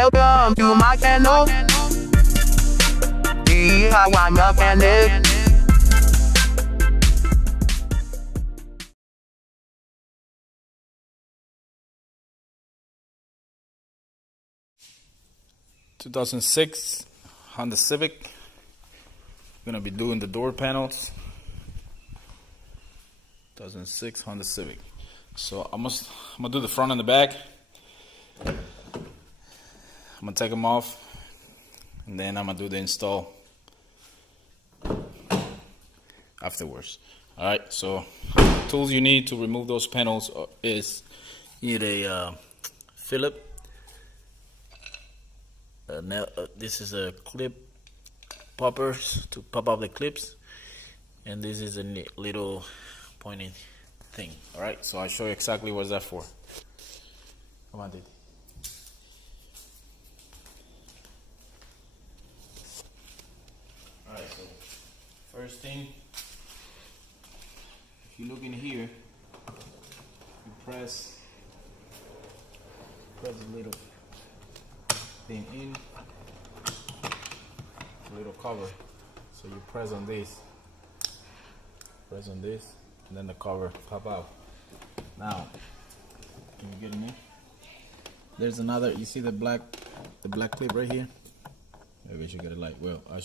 welcome to my channel. See how I'm up and it. ...2006 Honda Civic. Gonna be doing the door panels. 2006 Honda Civic. So I'm gonna do the front and the back. I'm gonna take them off, and then I'm gonna do the install afterwards. All right. So tools you need to remove those panels is you need a Phillip. This is a clip poppers to pop up the clips, and this is a little pointing thing. All right, so I'll show you exactly what's that for. Come on, dude. All right, so first thing, if you look in here, you press a little thing in, a little cover. So you press on this, and then the cover pop out. Now, can you get in there? There's another. You see the black clip right here? Maybe I should get a light. Well, I'll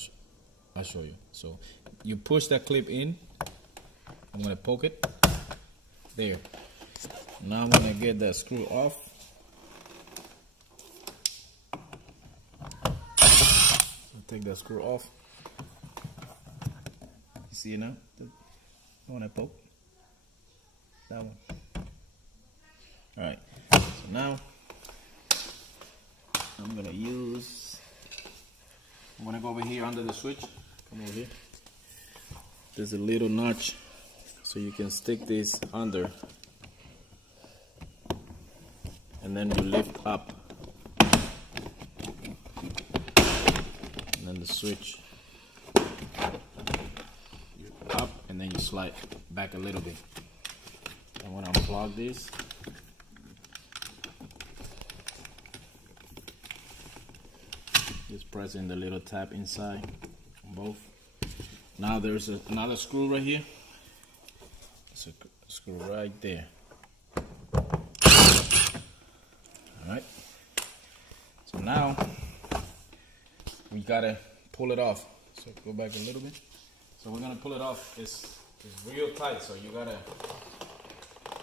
show you. So you push that clip in. I'm gonna poke it. There. Now I'm gonna get that screw off. Take that screw off. You see it now? The one I poke. That one. Alright. So now I'm gonna go over here under the switch. Come over here. There's a little notch so you can stick this under, and then you lift up. And then the switch, you up, and then you slide back a little bit. I want to unplug this. Just pressing the little tab inside on both. Now there's another screw right here. It's a screw right there. Alright. So now we gotta pull it off. So go back a little bit. So we're gonna pull it off. It's real tight, so you gotta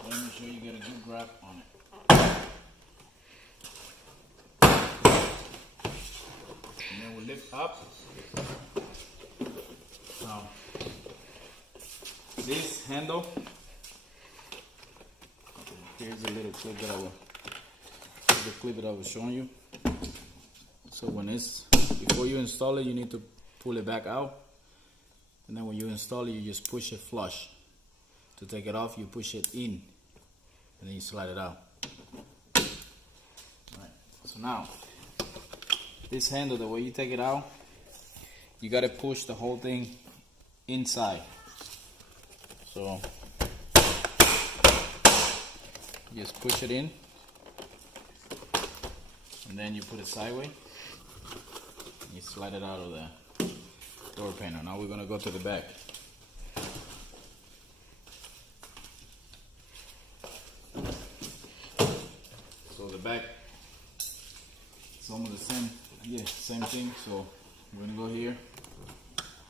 make sure you get a good grab on it. And then we lift up. Now this handle, here's a little clip that I was showing you. So before you install it, you need to pull it back out, and then when you install it, you just push it flush. To take it off, you push it in, and then you slide it out. Right. So now, this handle, the way you take it out, you gotta push the whole thing inside. So you just push it in, and then you put it sideways. You slide it out of the door panel. Now we're gonna go to the back. So the back, it's almost the same. Yeah, same thing. So we're gonna go here,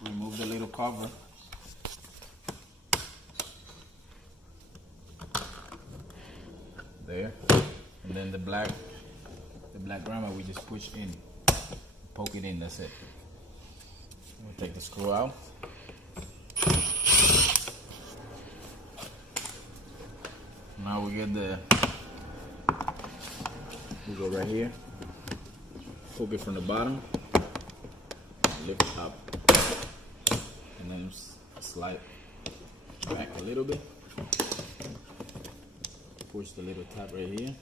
remove the little cover. There, and then the black grandma we just push in. Poke it in, that's it. We'll take the screw out. Now we go right here, poke it from the bottom, lift up, and then slide back a little bit. Push the little tab right here.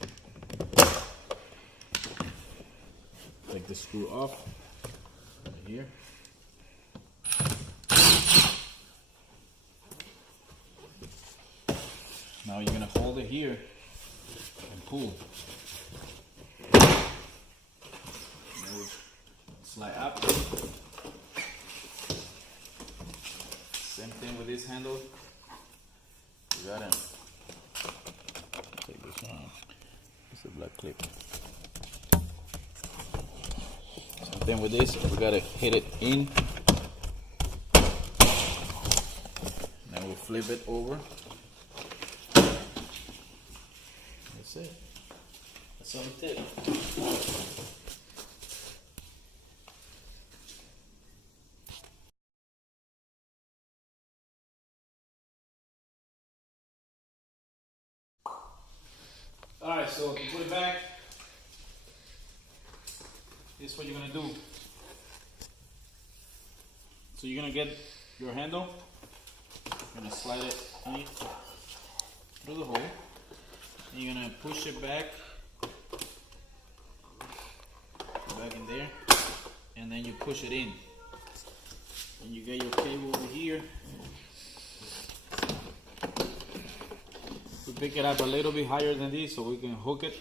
Take the screw off right here. Now you're gonna hold it here and pull. slide up. Same thing with this handle. You gotta take this one. It's a black clip. Same thing with this. We gotta hit it in. Then we'll flip it over. That's it. That's all it takes. Alright, so to put it back, this is what you're gonna do. So you're gonna get your handle, you're gonna slide it in through the hole, and you're gonna push it back in there, and then you push it in. And you get your cable over here. We pick it up a little bit higher than this so we can hook it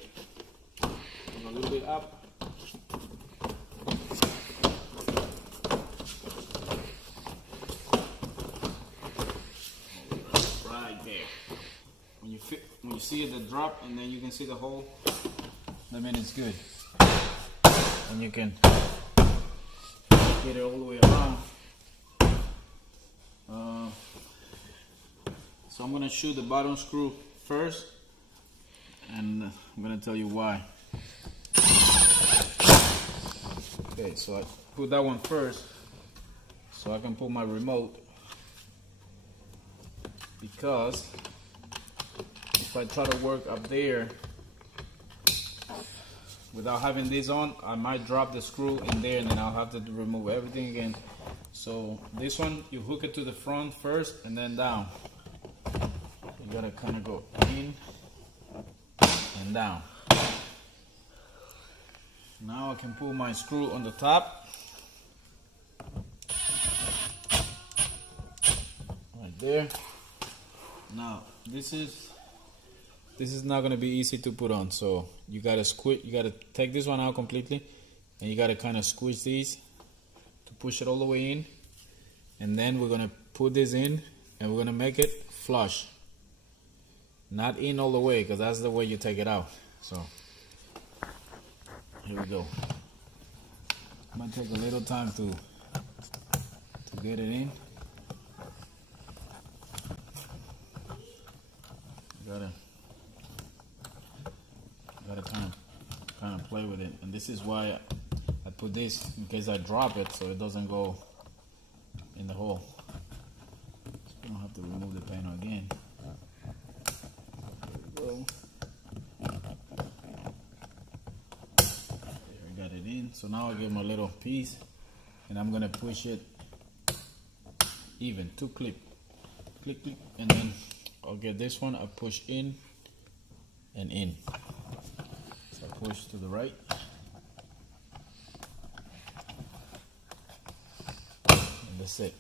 from a little bit up. Right there. When you see the drop and then you can see the hole, that means it's good. And you can get it all the way around. So I'm gonna shoot the bottom screw first, and I'm gonna tell you why. Okay, so I put that one first so I can put my remote, because if I try to work up there without having this on, I might drop the screw in there and then I'll have to remove everything again. So this one, you hook it to the front first and then down. You gotta kind of go in and down. Now I can pull my screw on the top. Right there. Now this is not gonna be easy to put on, so you gotta take this one out completely, and you gotta kind of squish these to push it all the way in, and then we're gonna put this in and we're gonna make it flush. Not in all the way, because that's the way you take it out. So here we go. It might take a little time to get it in. You gotta kind of play with it, and this is why I put this in case I drop it, so it doesn't go in the hole. So I don't have to remove the panel again. There we got it in. So now I give them a little piece, and I'm gonna push it even, 2 clip, click, click, and then I'll get this one. I push in and in. So I push to the right, and that's it.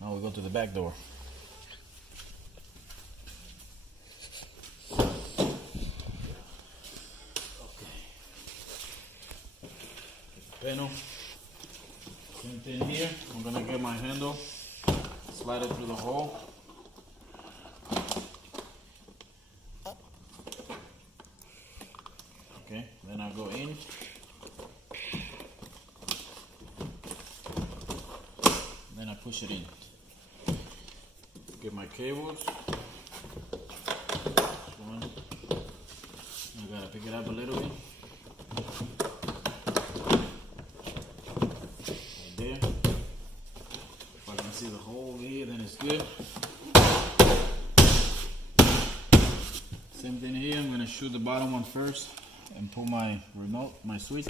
Now we go to the back door. Panel. Same thing here. I'm gonna get my handle, slide it through the hole. Okay, then I go in. Then I push it in. Get my cables. One. I gotta pick it up a little bit. There. If I can see the hole over here, then it's good. Same thing here. I'm gonna shoot the bottom one first and pull my remote, my switch.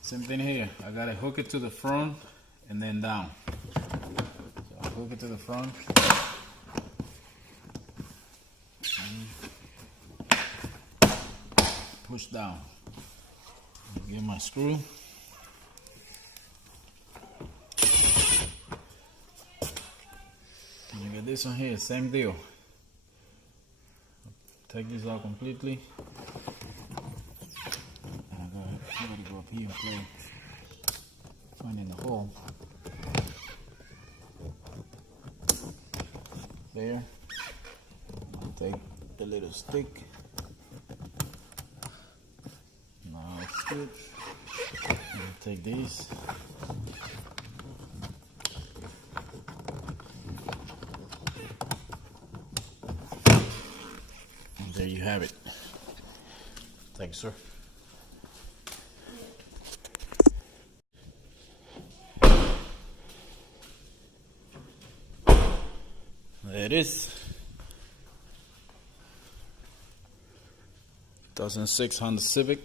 Same thing here. I gotta hook it to the front and then down. So I hook it to the front. Push down. Get my screw. And you got this one here, same deal. Take this out completely. And I gotta go up here and play finding the hole. There. I'll take the little stick. Now it's good. I'll take these. And there you have it. Thank you, sir. There it is. 2006 Honda Civic.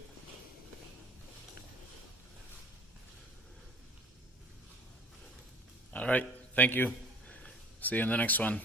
All right, thank you. See you in the next one.